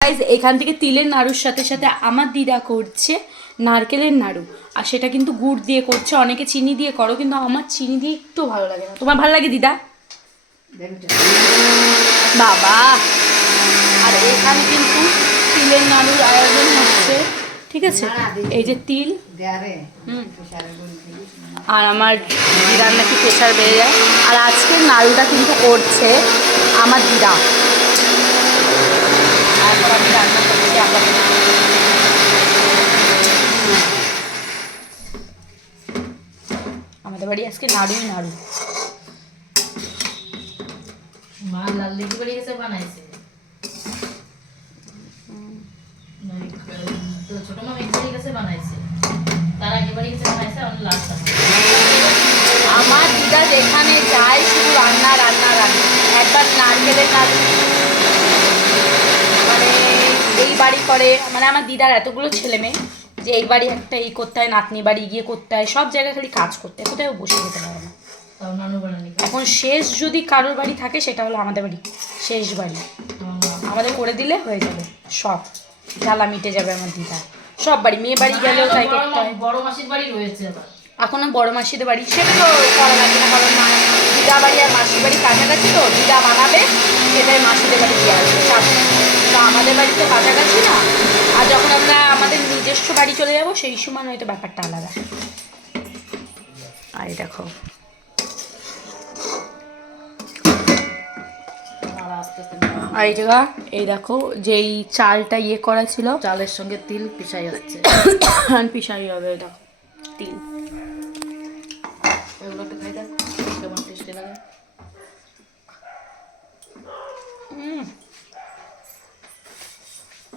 Guys এখান থেকে তিলের নাড়ুর সাথে সাথে আমার দিদা করছে নারকেলের নাড়ু, আর সেটা কিন্তু গুড় দিয়ে করছে। অনেকে চিনি দিয়ে করো, কিন্তু আমার চিনি দিয়ে একটু ভালো লাগে না। তোমার ভালো লাগে দিদা? বাবা, আর এখানে কিন্তু তিলের নাড়ুর আয়োজন হচ্ছে, ঠিক আছে? এই যে তিল, আর আমার দিদার নাকি প্রেশার বেড়ে যায়। আর আজকের নাড়ুটা কিন্তু করছে আমার দিদা। আমি রান্না করছি আমাদের বাড়ি আজকে নাড়ুই নাড়ু। মা লাল লেবু বাড়ি গেছে বানাইছে, তো ছোট মা মিক্সি গেছে বানাইছে, তার আগে বাড়ি গেছে বানাইছে আর লাল চা। আমার দিদা যেখানে যায় শুধু রান্না রান্না রান্না। একবার নারকেলের নাড়ু মানে এই বাড়ি করে, মানে আমার দিদার এতগুলো ছেলে মেয়ে যে এই বাড়ি একটা এই করতে হয়, নাতনি বাড়ি গিয়ে করতে হয়, সব জায়গায় খালি কাজ করতে হয়, কোথাও বসে যেতে পারে না। এখন শেষ যদি কারোর বাড়ি থাকে সেটা হলো আমাদের বাড়ি, শেষ বাড়ি আমাদের করে দিলে হয়ে যাবে, সব জ্বালা মিটে যাবে আমার দিদা। সব বাড়ি, মেয়ে বাড়ি গেলেও তাই করতে হয়। বড় মাসির বাড়ি রয়েছে এখনো বড় মাসিদের বাড়ি, সেটা তো করা লাগে না, কারণ দিদা বাড়ি আর মাসির বাড়ি কাছাকাছি, তো দিদা বানাবে সেটাই মাসিদের বাড়ি দিয়ে আসবে সাথে। তো আমাদের বাড়ি তো কাছাকাছি না, আর যখন আমরা আমাদের নিজস্ব বাড়ি চলে যাব সেই সময় হয়তো ব্যাপারটা আলাদা। আর দেখো আর এই জায়গা, এই দেখো যেই চালটা ইয়ে করা ছিল, চালের সঙ্গে তিল পিসাই যাচ্ছে, পিসাই হবে। দেখো তিল, এগুলো একটু খাই দেখ কেমন টেস্টি লাগে।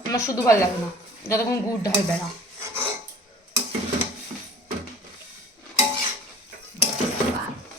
আমার শুধু ভালো লাগে না যতক্ষণ গুড় ঢালবে না।